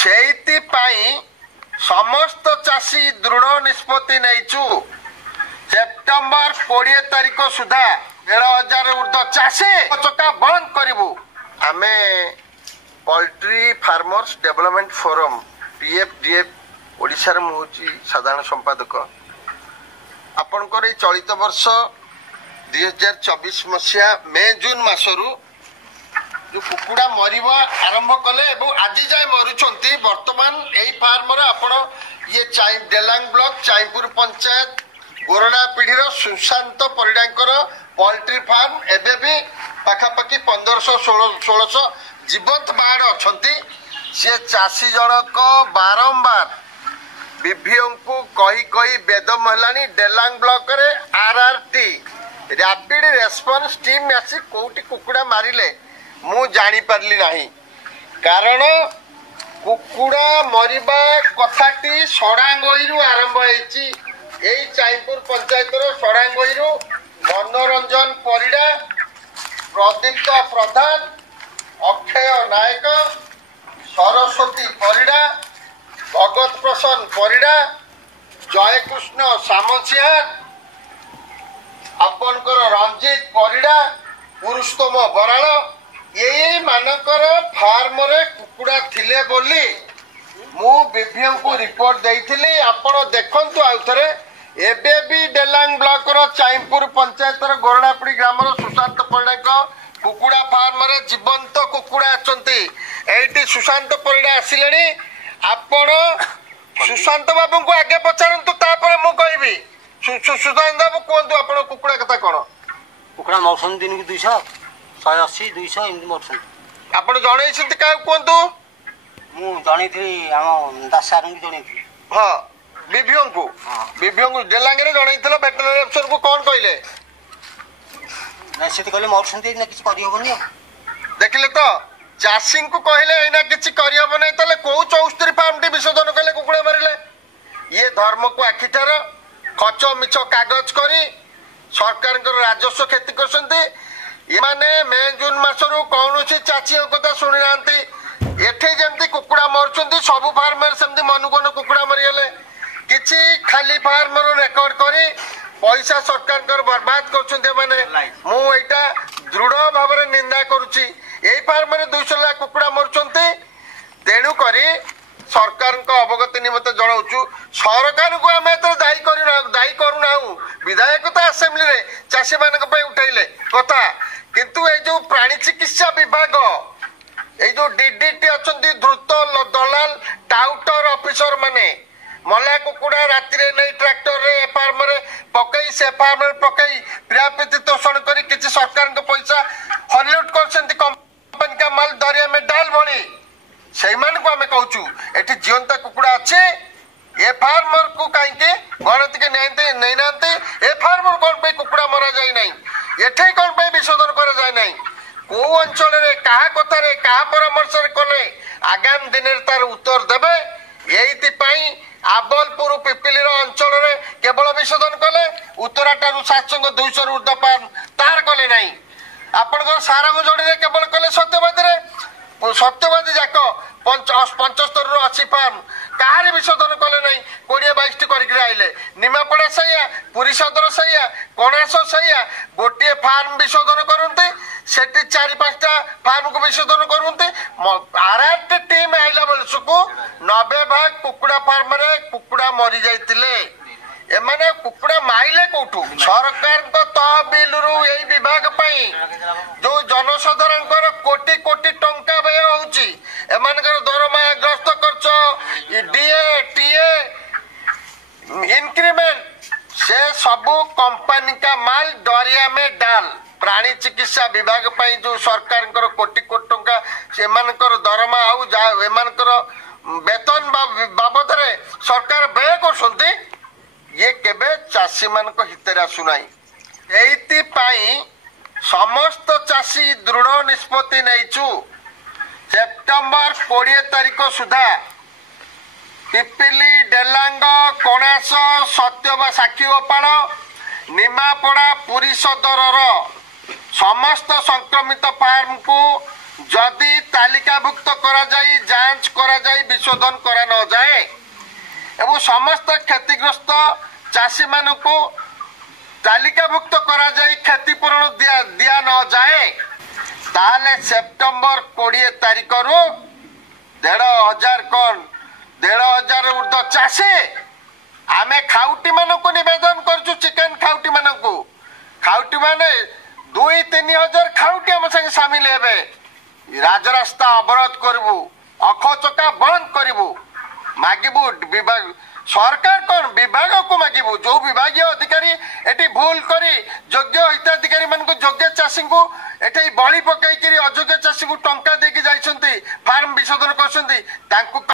ସେଇଥିପାଇଁ ସମସ୍ତ ଚାଷୀ ଦୃଢ ନିଷ୍ପତ୍ତି ନେଇଛୁ ସେପ୍ଟେମ୍ବର 20 ତାରିଖ ସୁଦ୍ଧା 1,000 ଊର୍ଦ୍ଧ୍ୱ ଚାଷୀ ଚକା ବନ୍ଦ କରିବୁ। ଆମେ poultry farmers development forum PFDF ଓଡ଼ିଶାର ମୁଁ ହେଉଛି ସାଧାରଣ ସମ୍ପାଦକ। ଆପଣଙ୍କର ଏଇ ଚଳିତ ବର୍ଷ 2024 ମସିହା ମେ ଜୁନ୍ ମାସରୁ जो कुकुड़ा मरिबा आरंभ कले एवं आज जाए मरुचंती वर्तमान एई फार्मर आपण ये डेलांग ब्लॉक चाईपुर पंचायत गोरडा पीढ़ीर सुशांत परिडांकर पोल्ट्री फार्म एबे भी पाखापाखि 1500-1600 जीवंत बाड़ अछंती। से चाषी जनक बारंबार विभिओ को कही बेदम हलानी डेलांग ब्लॉक रे RRT रैपिड रेस्पॉन्स टीम आसी कोटी कुकुड़ा मारिले मु जानी पारली नहीं कारण कुकुड़ा मरिबा कथाटी सड़ांगईरु आरंभ होईची। एई चाईपुर पंचायत सड़ांगईरु मनोरंजन परिडा प्रदीप्त प्रधान अक्षय नायक सरस्वती परिडा भगत प्रसन्न परिडा जयकृष्ण सामसिहार आपनकर रंजित परिडा पुरुषोत्तम बराल ये मानकर फार्म रे कुकुड़ा थिले बोली मु विभिओ को रिपोर्ट देइथिली। आपण देखंतु आउथरे एबे भी डेलांग ब्लॉक रो चाईपुर पंचायत रो गोरडापड़ी ग्राम रो सुशांत परिडा कुकुड़ा फार्म रे जीवंत कुकुड़ा अछंती। एठी सुशांत परिडा आसिलेनी। आपण सुशांत बाबू को आगे पचारंतु तापर मु कहबी। सुशांत बाबू कोंतु आपण कुकुड़ा कथा कोन? कुकुड़ा मौसम दिन की 200 180 200 एमती मरछन। आपण जणैछंती का कोंतु? मु जणैथि हम दासारंग जणैथि। हां विभिओ को डेलांग रे जणैथलो वेटरनरी अफसर को कोन कहले? ना से कहले मरछन ना किछ करि होबनी। देखले तो चाषी को कहले एना किछ करि होब नै तले को 74 फार्म टी विशोधन कले कुकुड़ा मारिले। ये धर्म को आखिठार खच मिछ कागज करी सरकार राजस्व खेती करछंती। इमाने मे जून मासरु कौनसी चाची कथा शुणी नांती। एठे जेमती कुकुड़ा मरछंती सब फार्मर सेमती मनुगन कुकुड़ा मरिगले। किछि खाली फार्मर रेकॉर्ड करी पैसा सरकार बर्बाद करछंती माने मु एटा दृढ़ भाव में निंदा करूची। एई फार्म रे 200 लाख कुकुड़ा मरछंती। तेणु करी सरकार को अवगति निमंत्रण जणाउछु। सरकार को आमे तो दायी करूना विधायक तो असेंबली रे चाषी मानक पे उठाइले कथा किंतु ए जो प्राणी चिकित्सा विभाग ए जो DDT अछंती द्रुत दलाल टाउटर ऑफिसर माने मला कुकुड़ा राति रे नै ट्रैक्टर रे फार्म रे पकई से फार्म रे पकई प्रियापति तोषण करी किछि सरकार को पैसा हॉलीवुड करछंती कंपनी का माल दरिया में डाल भली सही मान को हमें कहूचु एठी जीवंत कुकुड़ा अच्छे ए फार्मर को कहीं के गणति के नहीं नाते ए फार्मर कौन पे कुकुड़ा मरा जाए नहीं एठे कौन पे विशोधन करा जाए नहीं को अंचल रे कहा कथा रे कहा परामर्श रे कले आगामी दिन रे तार उत्तर देबे। एइति पई आबलपुर पिपिली रो अंचल रे केवल विशोधन कले उत्तराटारु 700 200 ऊर्ध्व पान तार कले नहीं। आपण को सारा को जोड़ी रे केवल कले सत्यवादी जाक 75 रो 80 फार्म कहारी विशोधन कले नहीं 20-22 टी करिक आइले। निमापड़ा सैया पुरी सदर सैया कणास सैया गोटे फार्म विशोधन करते सेठी 4-5टा फार्म को विशोधन करते। RRT टीम आइला बलसुकु 90 भाग कुकुड़ा फार्म रे कुकुड़ा मरी जाइतिले। एमाने कुकुड़ा माइले कोठू सरकार को तहबिल रु एई विभाग पई जो जनसाधारण कोटी कोटी टंका व्यय होउची एमानकर दरमा ग्रस्त खर्च DA TA इंक्रीमेंट से सबू कंपनी का माल दरिया में डाल। प्राणी चिकित्सा विभाग पई जो सरकार कोटी कोटी टंका से दरमा आउ एमानकर वेतन बाबद रे सरकार व्यय करसंती ये केबे चाषी मान को हितरे आसुनाई। एइति पई समस्त चाषी दृढ़ निष्पत्ति नैचु सेप्टेम्बर 20 तारिख सुधा पिपिली डेलांग कणास सत्यवा साक्षीगोपाल निमापड़ा पुरी सदर समस्त संक्रमित फार्म को যদি তালিকাভুক্ত করা যাই যাঞ্চ করা যাই বিশোধন করা ন যায় এবং সমস্ত ক্ষতিগ্রস্ত চাষী মানকু তালিকাভুক্ত করা যাই ক্ষতিপূরণ দিয়া ন যায় তাহলে সেপ্টেম্বর 20 তারিখରୁ 1,500 কন 1,500 ঊর্ধ্ব চাষী ଆମେ ଖାଉଟି ମାନଙ୍କୁ ନିବେଦନ କରୁଛୁ ଚିକେନ ଖାଉଟି ମାନଙ୍କୁ ଖାଉଟି ମାନେ 2-3 ହଜାର ଖାଉଟି ଆମ ସାଙ୍ଗେ ସାମିଲ ହେବେ ରାଜରାସ୍ତା ଅବରୋଧ କରିବୁ ଅଖଚକା ବନ୍ଦ କରିବୁ ମାଗିବୁ ବିଭାଗ ସରକାର କଣ ବିଭାଗକୁ ମାଗିବୁ ଯୋଉ ବିଭାଗୀୟ ଅଧିକାରୀ ଏଠି ଭୁଲ କରି ଯୋଗ୍ୟ ହିତାଧିକାରୀ ମାନଙ୍କୁ ଯୋଗ୍ୟ ଚାଷୀଙ୍କୁ ଏଠି ବଳି ପକାଇକିରି ଅଯୋଗ୍ୟ ଚାଷୀଙ୍କୁ ଟଙ୍କା ଦେଇକି ଯାଇଛନ୍ତି ଫାର୍ମ ବିଶୋଧନ କରୁଛନ୍ତି ତାଙ୍କୁ